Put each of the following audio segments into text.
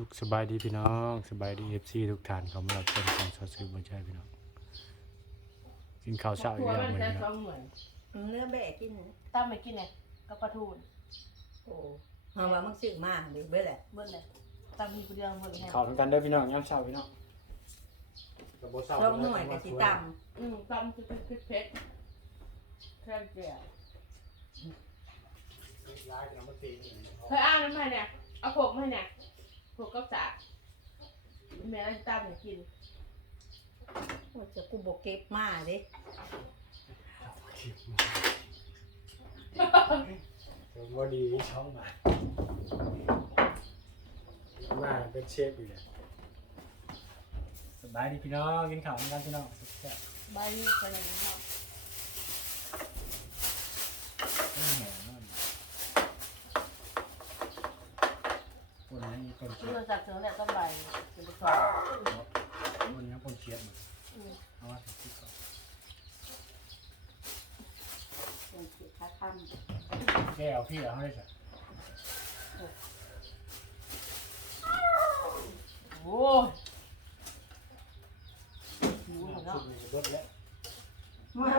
สุขสบายดีพี่น้องสบายดีเอฟซีทุกท่านเขามารับชมการสดสื่อบนใจพี่น้องกินข้าวเช้าอีกตัวแล้วมันมื้อจะนี้สเนาะมเหมือนเนื้อแบะกินตั้มไม่กินเนี่ยกับปลาทูนโอ้เฮาว่ามันซื้อมาเบิดเบิดแหละเบิ้ลเลยตั้มมีผู้เดียวเบิ้ลกินให้ข้าวด้วยกันเด้อพี่น้องยามเช้าพี่น้องกับบ่เช้าลงหน่วยกับสิตอืมตั้มคือคือเผ็ดเครื่องเจียวเคยอ้างน้ำให้เนี่ยเอาผกมาให้เนี่ย ผกกับสาแม่ตั้มเนี่ยกินำโอ้จะกูบ่เก็บมาเด้ผมว่าดีช่องมามาเป็นเชฟอยู่เนี่ยสบายดีพี่น้องกินข้าวกันพี่น้องแซ่บ ใบนี้ไปเลยนครับ อืม ชิ้นเชีนี่ยเราจัดเสริมแหละต้นใบเป็นตัวคนนี้คนเชียบหมดอืมเอามาสิก่อนเป็นสิค่าค่แก้วพี่เอาให้จ้ะโอ้ยหมูของสุเนาะดนี่รถแล้วมา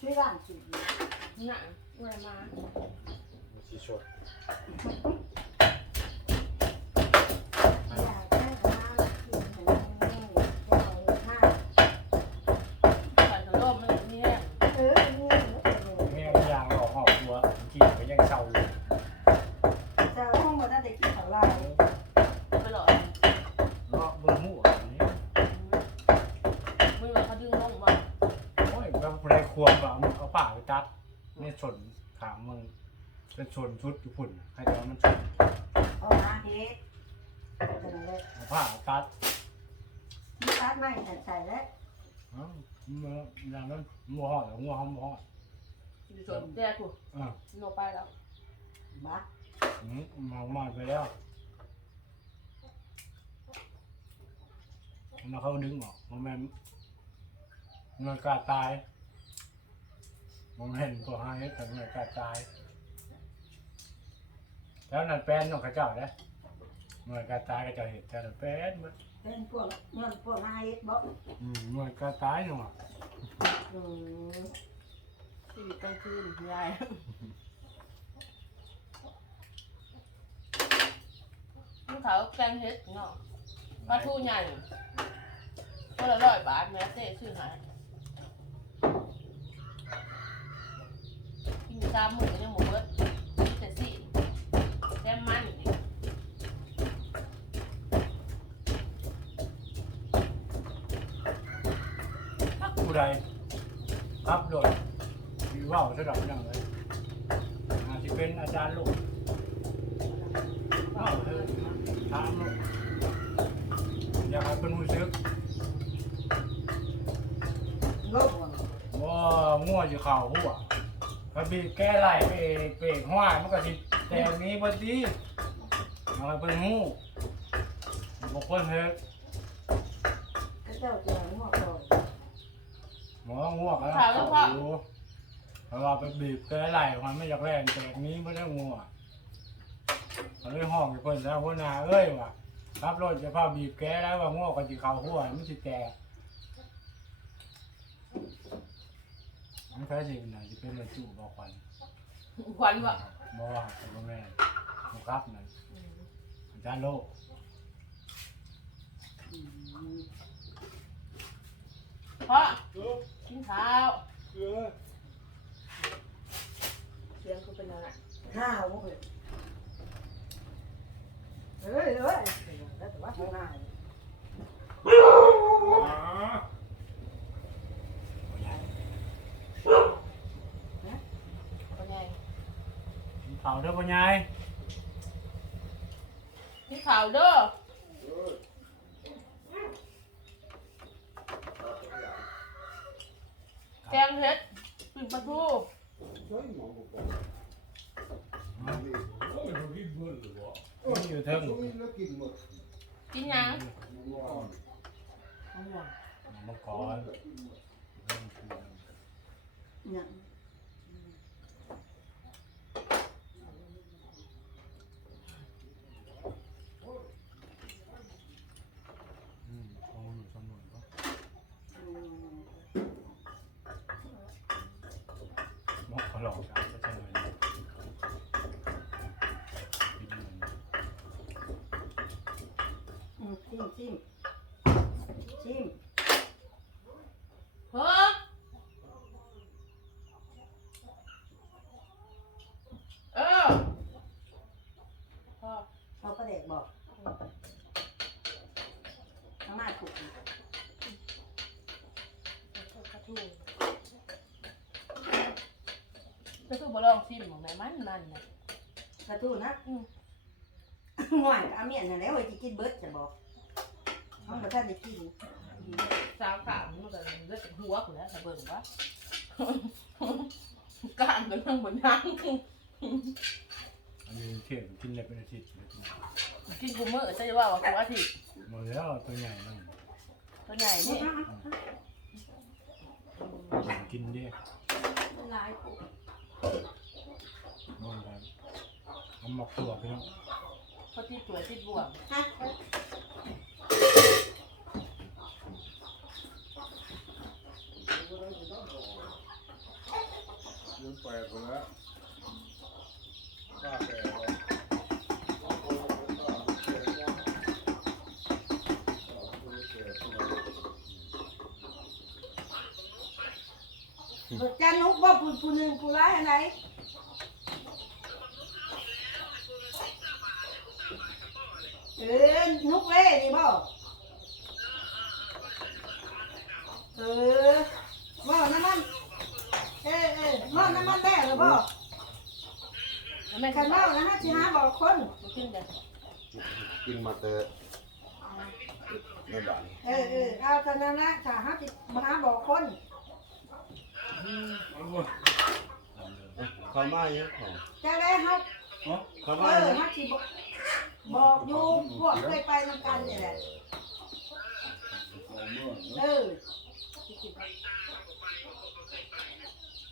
ช่วยร้านสิหนังอะไรมามันสีสด อยากได้มากินของแม่แก้วห้า ใส่ถุงร่มไม่มีแห้ง เออนี่ แม่ยางหลอกออกตัวขี่ไปยังเศร้าอยู่ จะห้องบ่ได้ได้กินเท่าไหร่ ไปหรอ เลาะเบอร์หมู่อันนี้ ไม่ว่าเขาดึงลงมา โอ้ยแบบไรควงแบบเอาป่าไปตัดนี่ชนขา มมึงเป็นชนชุดญี่ปุ่นใครจะว่ามันชนเอามาเฮ็ดจังเลยเอาผ้าตัดมีตัดไม้ใส่แล้วเอ้ามันอย่างนั้นมัวหอดหัวหอมมัวหอดอยู่ส่วนแจ้กูอ่าโนไปแล้วบักอืมเมามาไปแล้วแล้วเขาดึงออกมันแม่นเงินกาตาย มันเห็นตัวหายแต่เงินกาตาย แล้วนั่นแป้นของข้าเจ้าเด้เงินกาตายก็จะเห็นแต่ละแป้นมันเป็นพวกเงินพวกหาเฮ็ดบ่อืมเงินกาตายเนาะอืมชีวิตกลางคืนยายลูกเขาแกงเฮ็ดเนาะปลาทูใหญ่ตัวละร้อยบาทแม่เต้ซื้อหายกิน สามมื้อยังหมดเบิดมีแต่สิแต้มมันอีกผู้ใดรับโดยมีว่าวสะดอกยังเลยอาจจะเป็นอาจารย์ลูกว่าวเออถามลูกอยากให้เป็นผู้ซึกโลกบ่ว่ามั่วอยู่ข่าวหัว กระบีแก้ไหลไปเอกไปเอกห้อยมันก็สิแต่นี้พอดีเอาให้เป็นหูบอกคนเถอะเจ้าจะหัวคอยหมอง่วงแล้วอยู่เพราะว่าไปบีบแก้ไหลมันไม่อยากแรงแต่นี้ไม่ได้งัวมันเลยห้องอยู่เพิ่นแล้วหัวหน้าเอ้ยว่ะรับรถจะพาบีบแก้แล้วว่าง่วงก็สิเข่าหัวมันสิแตก มันแค่สิน่ะสิเป็นบรรจุบ่ควันควันบ่บ่ว่าบ่แม่นบ่ครับนั่นอาจารย์โลกเพราะกินข้าวเสียงคือเป็นอะไรข้าวบ่เฮ้ยเฮ้ยแล้วแต่ว่าข้างหน้าเป็นไง เผาเด้อ พ่อใหญ่กินข้าวเด้อแกงเห็ดปิ้งปลาทูนี่อยู่เทิงกินหยังมังกร ลองช้าสักหน่อยจิ้มจิ้มจิ้ม มของไหนมันมันนะกระทูนะอืมหน่อยเอาเมียนนั่นแหล้วไอ้ที่กินเบิร์ดจะบอกเขาบอกท่านได้กินสาวขาวมันก็เลือดหัวกูแล้วถ้าเบิ่งวะกล้ามกันทั้งบนนั่งอันนี้เที่ยงกินได้เป็นอาทิตย์เลยกินกูมือจะว่าว่ากูอาทิตย์หมดแล้วตัวใหญ่นั่นตัวใหญ่นี่กินดิมันหลายปุ๊บ มองกันเอาหมกตัวพี่น้องเขาที่ตัวที่บวมฮะยืมแปดคนแล้วข้าแก่แล้วเบิดจานนุกบ่ผู้ผู้หนึ่งผู้ร้ายอะไร เออนุกเล่นี่บ่เออว่าน้ำมัน เออเออว่าน้ำมันแม่หรือบ่แล้วแม่คัขันนว่าว่านะฮะสิหาบอกคนมันขึ้นเด็ดกินมาเตะในบ้านเออเออเอาตอนนั้นนะถ้าหาสิมาหาบอกคนข้าวไม้ยังของจะได้เฮาข้าวเอไม้อยังฮักสิบอก บอกอยู่พวกเคยไปนำกันนี่แหละ เออ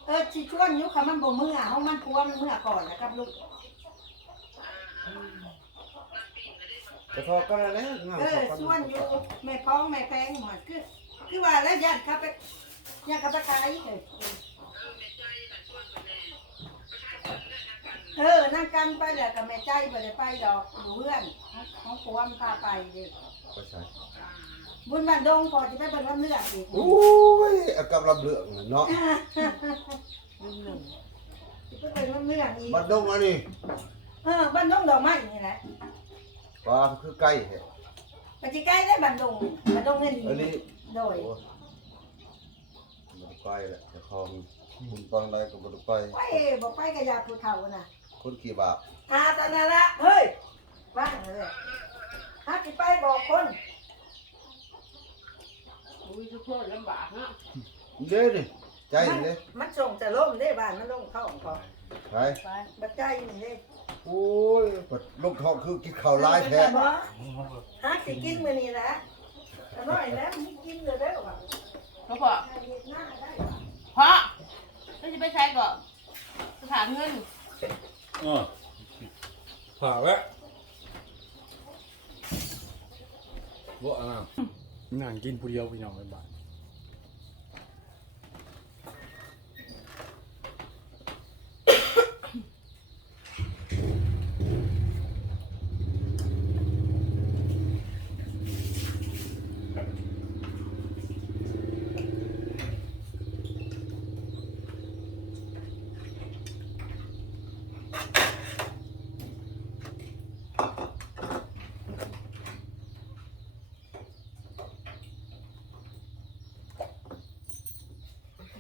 เออสิชวนอยู่ค่ะมันบ่เมื่อเฮามันกลัวมันเมื่อก่อนนะครับลูก กระทอกกันแล้วงานเออชวนอยู่แม่พ้องแม่แพงหมดคือ คือว่าแล้วญาติครับไปญาติกับตะไคร้เออ เออนั่งกันไปแล้วกับแม่ใจบ่ได้ไปดอกอยู่เพื่อนของผัวมันพาไปเด้ก็ใช่บุญบันดงพอจะไปเป็นวันเลือกอีกโอ้ยเอากับลำเลืองเนาะหนึ่งหนึ่งจะไปเป็นวันเลือกอีกบัดดงอันนี้เออบันดงดอกไม้นี่แหละปลาคือไก่แท้ปฏิใกล้ได้บันดงบันดงเงินดีอันนี้โดยโอ้ยบ่ไปแหละแต่ของคุณฟังได้ก็บ่ได้ไปไว้บอกไปกับยาผู้เฒ่าน่ะ คนกี่บาปอาตอนนั้นละเฮ้ยว่างเลยหาสิไปบอกคนอุ้ยทุกคนลำบากเนาะเด้นี่ใจมันเด้มันส่งจะล่มได้บ้านมันลงท้องพอไปไปบัดใจนี่เด้โอ้ยบัดลูกทองคือกินข้าวหลายแท้บ่หาสิกินมื้อนี้ละอร่อยแล้วมีกินเลยเด้อว่ะก็พอถ้าเฮ็ดหน้าได้ว่ะพอแล้วจะไปใช้ก่อนสถานเงิน อ๋อผ่าแล้วบ่อะนั่งกินผู้เดียวพี่น้องไปบ้าน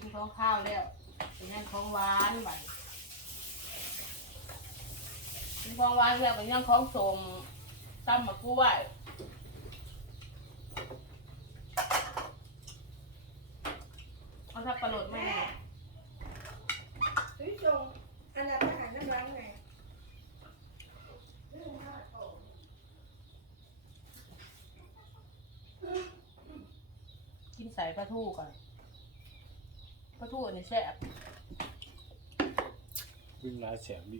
กิน ของข้าวแล้วเป็นยังของหวานบัดกินของหวานแล้วเป็นยังของสมตำมะกล้วยเอาทับปลาโหลดไหมเนี่ยซื้อจงอันนั้นอาหารน้ำล้างไงกินใส่ปลาทูก่อน ปลาทูอันนี้แซ่บวิ่งหลายแสบดิ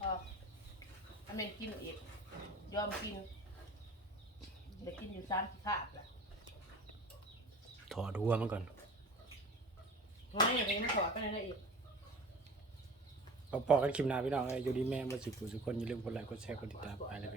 พออันนี้กินอีก ยอมกินเดี๋ยวกินอยู่ซ้ำที่ขาดแหละถอดหัวมันก่อนไม่อย่างนี้มันถอดไปไหนได้อีกเอาปอกกันคลิปหน้าพี่น้องเอ้ยอยู่ดีแม่มาสุขสุขคนอย่าลืมกดไลค์กดแชร์กดติดตามไปเลย